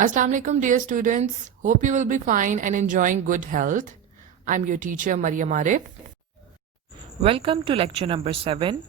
Assalamu alaikum dear students. Hope you will be fine and enjoying good health. I'm your teacher Maryam Arif. Welcome to lecture number 7.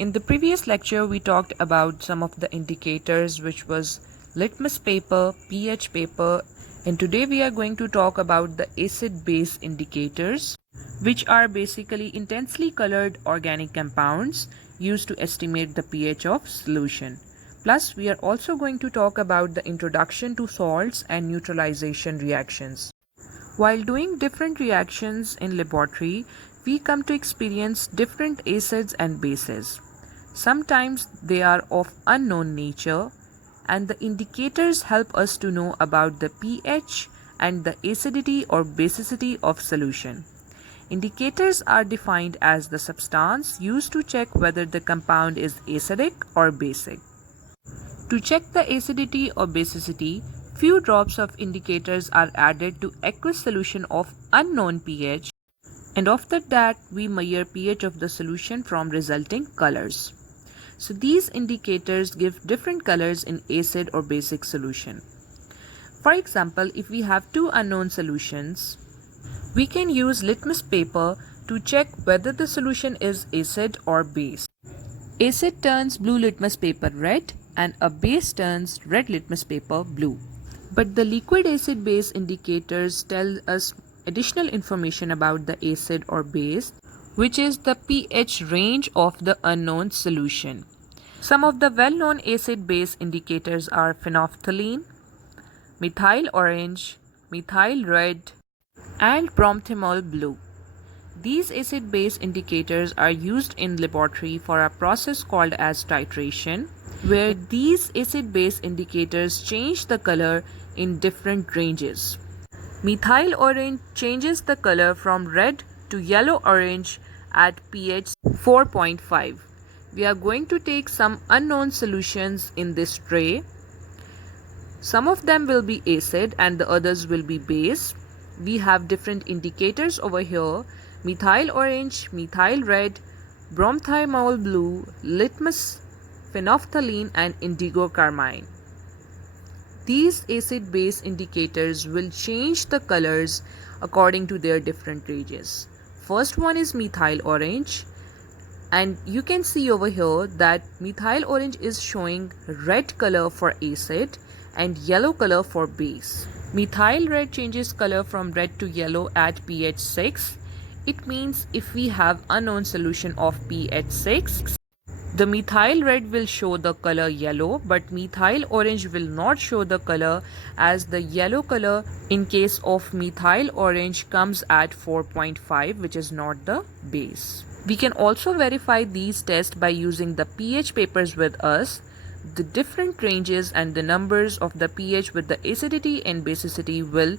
In the previous lecture we talked about some of the indicators which was litmus paper, pH paper, and today we are going to talk about the acid base indicators which are basically intensely colored organic compounds used to estimate the pH of solution. Plus, we are also going to talk about the introduction to salts and neutralization reactions. While doing different reactions in laboratory, we come to experience different acids and bases. Sometimes they are of unknown nature, and the indicators help us to know about the pH and the acidity or basicity of solution. Indicators are defined as the substance used to check whether the compound is acidic or basic. To check the acidity or basicity, few drops of indicators are added to aqueous solution of unknown pH, and after that we measure pH of the solution from resulting colors. So these indicators give different colors in acid or basic solution. For example, if we have two unknown solutions, we can use litmus paper to check whether the solution is acid or base. Acid turns blue litmus paper red and a base turns red litmus paper blue. But the liquid acid base indicators tell us additional information about the acid or base, which is the pH range of the unknown solution. Some of the well-known acid base indicators are phenolphthalein, methyl orange, methyl red, and bromethymol blue. These acid base indicators are used in laboratory for a process called as titration, where these acid base indicators change the color in different ranges. Methyl orange changes the color from red to yellow orange at pH 4.5. We are going to take some unknown solutions in this tray. Some of them will be acid and the others will be base. We have different indicators over here: methyl orange, methyl red, bromethymol blue, litmus, phenolphthalein, and indigo carmine. These acid base indicators will change the colors according to their different ranges. First one is methyl orange, and you can see over here that methyl orange is showing red color for acid and yellow color for base. Methyl red changes color from red to yellow at pH 6. It means if we have unknown solution of pH 6, the methyl red will show the color yellow, but methyl orange will not show the color, as the yellow color in case of methyl orange comes at 4.5, which is not the base. We can also verify these tests by using the pH papers with us. The different ranges and the numbers of the pH with the acidity and basicity will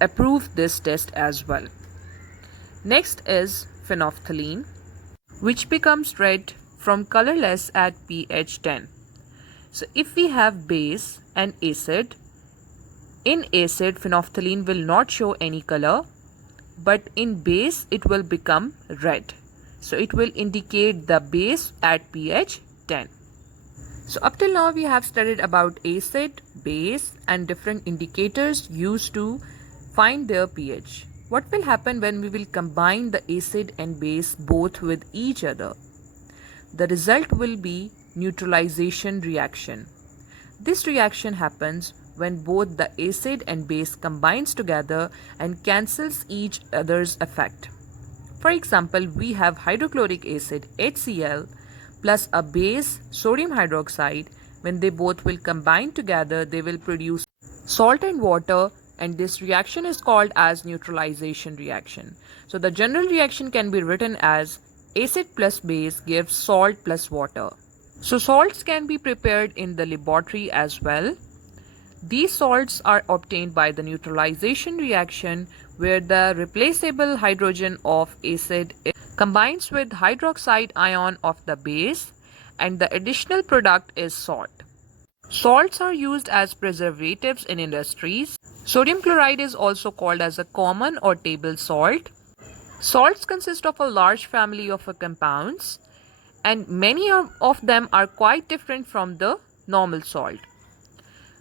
approve this test as well. Next is phenolphthalein, which becomes red from colorless at pH 10. So if we have base and acid, in acid phenolphthalein will not show any color, but in base it will become red. So it will indicate the base at pH 10. So up till now we have studied about acid, base, and different indicators used to find their pH. What will happen when we will combine the acid and base both with each other? The result will be neutralization reaction. This reaction happens when both the acid and base combines together and cancels each other's effect. For example, we have hydrochloric acid HCl plus a base sodium hydroxide. When they both will combine together, they will produce salt and water, and this reaction is called as neutralization reaction. So the general reaction can be written as acid plus base gives salt plus water. So salts can be prepared in the laboratory as well. These salts are obtained by the neutralization reaction, where the replaceable hydrogen of acid combines with hydroxide ion of the base, and the additional product is salt. Salts are used as preservatives in industries. Sodium chloride is also called as a common or table salt. Salts consist of a large family of compounds, and many of them are quite different from the normal salt.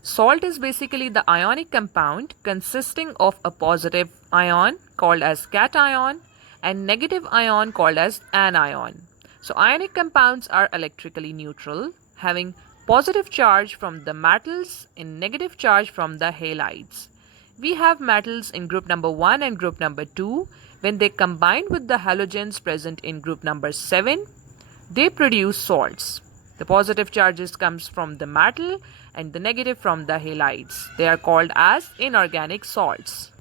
Salt is basically the ionic compound consisting of a positive ion called as cation and negative ion called as anion. So ionic compounds are electrically neutral, having positive charge from the metals and negative charge from the halides. We have metals in group number 1 and group number 2. When they combine with the halogens present in group number 7, they produce salts. The positive charges comes from the metal and the negative from the halides. They are called as inorganic salts.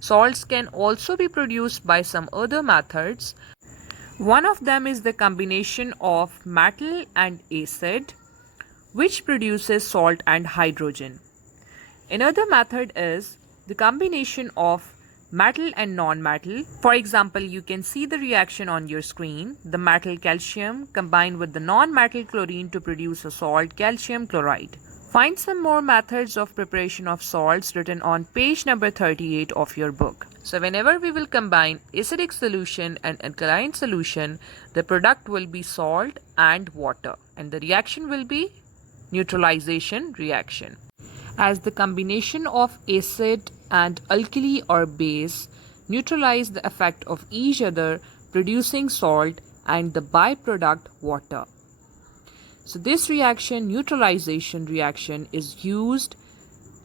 Salts can also be produced by some other methods. One of them is the combination of metal and acid, which produces salt and hydrogen. Another method is the combination of metal and non-metal. For example, you can see the reaction on your screen. The metal calcium combined with the non-metal chlorine to produce a salt calcium chloride. Find some more methods of preparation of salts written on page number 38 of your book. So whenever we will combine acidic solution and alkaline solution, the product will be salt and water, and the reaction will be neutralization reaction. As the combination of acid and alkali or base neutralize the effect of each other, producing salt and the byproduct water. So this reaction, neutralization reaction, is used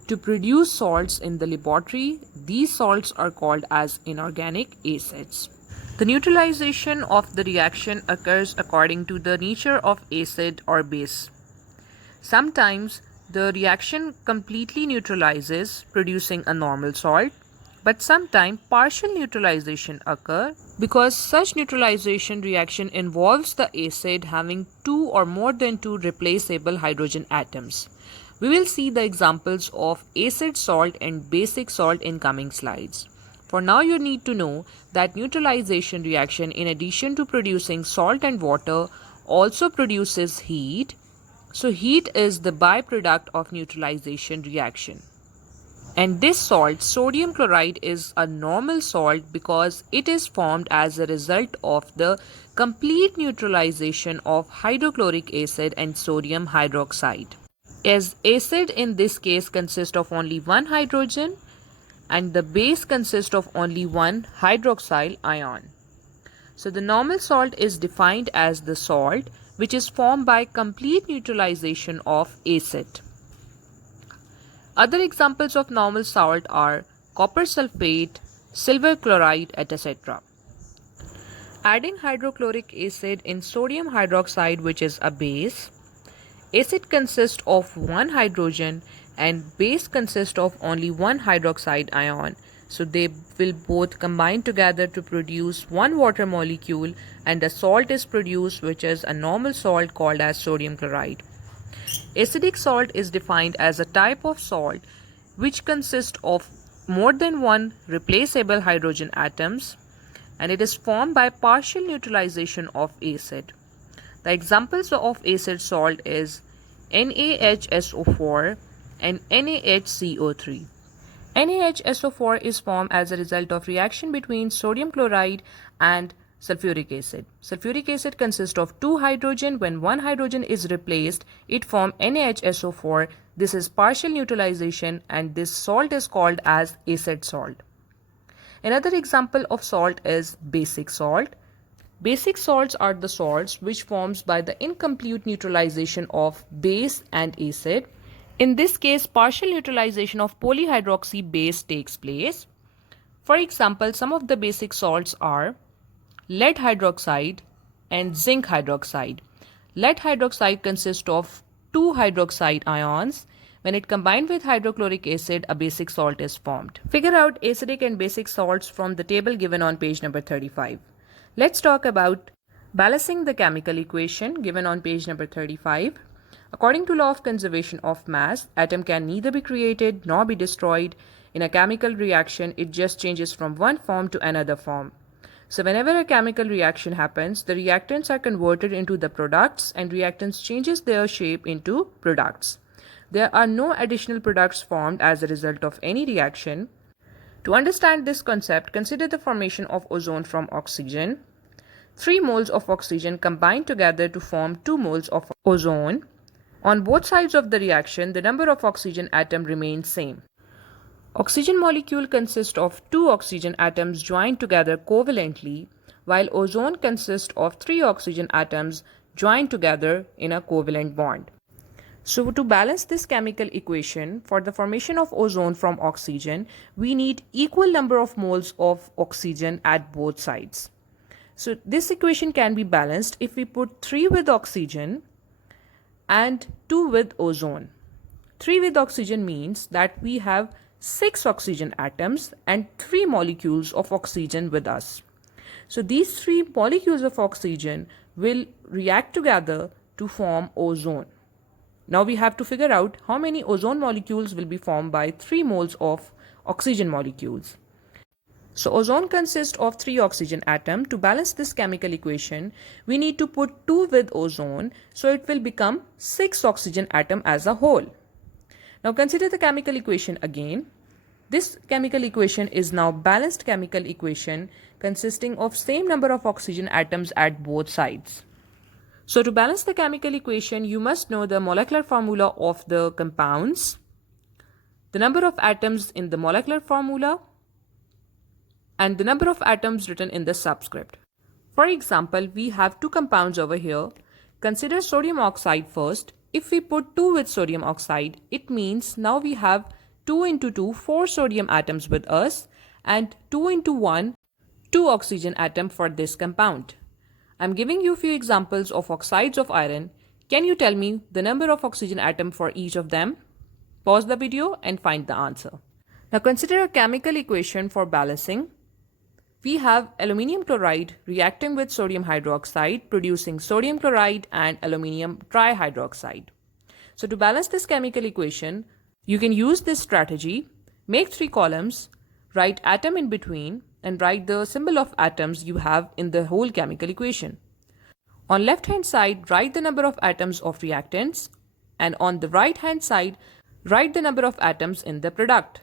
to produce salts in the laboratory. These salts are called as inorganic acids. The neutralization of the reaction occurs according to the nature of acid or base. Sometimes the reaction completely neutralizes, producing a normal salt, but sometimes partial neutralization occurs because such neutralization reaction involves the acid having two or more than two replaceable hydrogen atoms. We will see the examples of acid salt and basic salt in coming slides. For now, you need to know that neutralization reaction, in addition to producing salt and water, also produces heat. So heat is the byproduct of neutralization reaction. And this salt, sodium chloride, is a normal salt because it is formed as a result of the complete neutralization of hydrochloric acid and sodium hydroxide. As acid in this case consists of only one hydrogen and the base consists of only one hydroxyl ion. So the normal salt is defined as the salt which is formed by complete neutralization of acid. Other examples of normal salt are copper sulfate, silver chloride, etc. Adding hydrochloric acid in sodium hydroxide, which is a base, acid consists of one hydrogen and base consists of only one hydroxide ion. So they will both combine together to produce one water molecule, and a salt is produced, which is a normal salt called as sodium chloride. Acidic salt is defined as a type of salt which consists of more than one replaceable hydrogen atoms, and it is formed by partial neutralization of acid. The examples of acid salt is NaHSO4 and NaHCO3. NaHSO4 is formed as a result of reaction between sodium chloride and sulfuric acid. Sulfuric acid consists of two hydrogen. When one hydrogen is replaced, it forms NaHSO4. This is partial neutralization and this salt is called as acid salt. Another example of salt is basic salt. Basic salts are the salts which forms by the incomplete neutralization of base and acid. In this case, partial neutralization of polyhydroxy base takes place. For example, some of the basic salts are lead hydroxide and zinc hydroxide. Lead hydroxide consists of two hydroxide ions. When it combined with hydrochloric acid, a basic salt is formed. Figure out acidic and basic salts from the table given on page number 35. Let's talk about balancing the chemical equation given on page number 35. According to law of conservation of mass, atom can neither be created nor be destroyed. In a chemical reaction, it just changes from one form to another form. So whenever a chemical reaction happens, the reactants are converted into the products and reactants changes their shape into products. There are no additional products formed as a result of any reaction. To understand this concept, consider the formation of ozone from oxygen. 3 moles of oxygen combine together to form 2 moles of ozone. On both sides of the reaction, the number of oxygen atom remains same. Oxygen molecule consists of two oxygen atoms joined together covalently, while ozone consists of three oxygen atoms joined together in a covalent bond. So to balance this chemical equation, for the formation of ozone from oxygen, we need equal number of moles of oxygen at both sides. So this equation can be balanced if we put 3 with oxygen and 2 with ozone. 3 with oxygen means that we have 6 oxygen atoms and 3 molecules of oxygen with us. So these 3 molecules of oxygen will react together to form ozone. Now we have to figure out how many ozone molecules will be formed by 3 moles of oxygen molecules. So ozone consists of 3 oxygen atoms. To balance this chemical equation, we need to put 2 with ozone, so it will become 6 oxygen atom as a whole. Now consider the chemical equation again. This chemical equation is now balanced chemical equation consisting of same number of oxygen atoms at both sides. So to balance the chemical equation, you must know the molecular formula of the compounds, the number of atoms in the molecular formula, and the number of atoms written in the subscript. For example, we have 2 compounds over here. Consider sodium oxide first. If we put 2 with sodium oxide, it means now we have 2 into 2, 4 sodium atoms with us, and 2 into 1, 2 oxygen atom for this compound. I'm giving you a few examples of oxides of iron. Can you tell me the number of oxygen atom for each of them? Pause the video and find the answer. Now consider a chemical equation for balancing. We have aluminium chloride reacting with sodium hydroxide, producing sodium chloride and aluminium trihydroxide. So to balance this chemical equation, you can use this strategy. Make 3 columns, write atom in between, and write the symbol of atoms you have in the whole chemical equation. On left hand side, write the number of atoms of reactants, and on the right hand side, write the number of atoms in the product.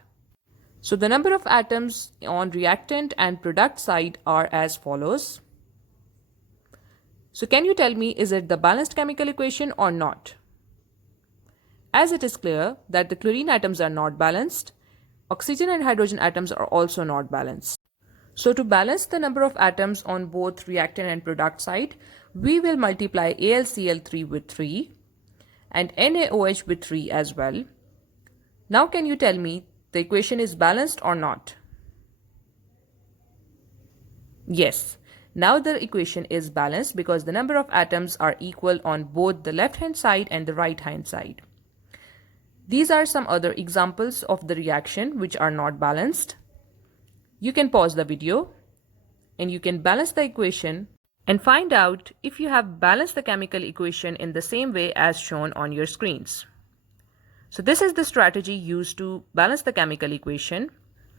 So the number of atoms on reactant and product side are as follows. So can you tell me, is it the balanced chemical equation or not? As it is clear that the chlorine atoms are not balanced, oxygen and hydrogen atoms are also not balanced. So to balance the number of atoms on both reactant and product side, we will multiply AlCl3 with 3 and NaOH with 3 as well. Now can you tell me the equation is balanced or not? Yes, now the equation is balanced because the number of atoms are equal on both the left hand side and the right hand side. These are some other examples of the reaction which are not balanced. You can pause the video and you can balance the equation and find out if you have balanced the chemical equation in the same way as shown on your screens. So this is the strategy used to balance the chemical equation.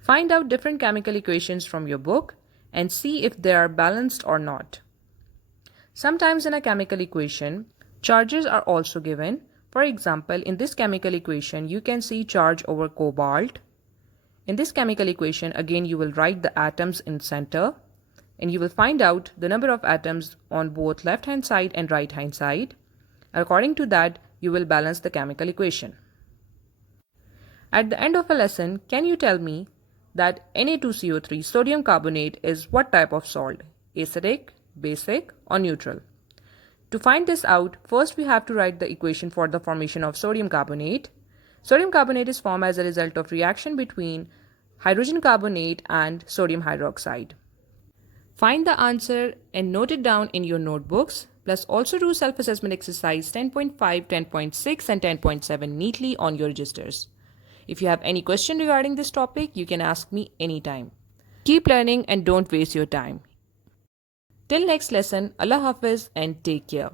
Find out different chemical equations from your book and see if they are balanced or not. Sometimes in a chemical equation, charges are also given. For example, in this chemical equation, you can see charge over cobalt. In this chemical equation, again you will write the atoms in center and you will find out the number of atoms on both left hand side and right hand side. According to that, you will balance the chemical equation. At the end of a lesson, can you tell me that Na2CO3 sodium carbonate is what type of salt? Acidic, basic, or neutral? To find this out, first we have to write the equation for the formation of sodium carbonate. Sodium carbonate is formed as a result of reaction between hydrogen carbonate and sodium hydroxide. Find the answer and note it down in your notebooks. Plus also do self-assessment exercise 10.5, 10.6 and 10.7 neatly on your registers. If you have any question regarding this topic, you can ask me anytime. Keep learning and don't waste your time. Till next lesson, Allah Hafiz and take care.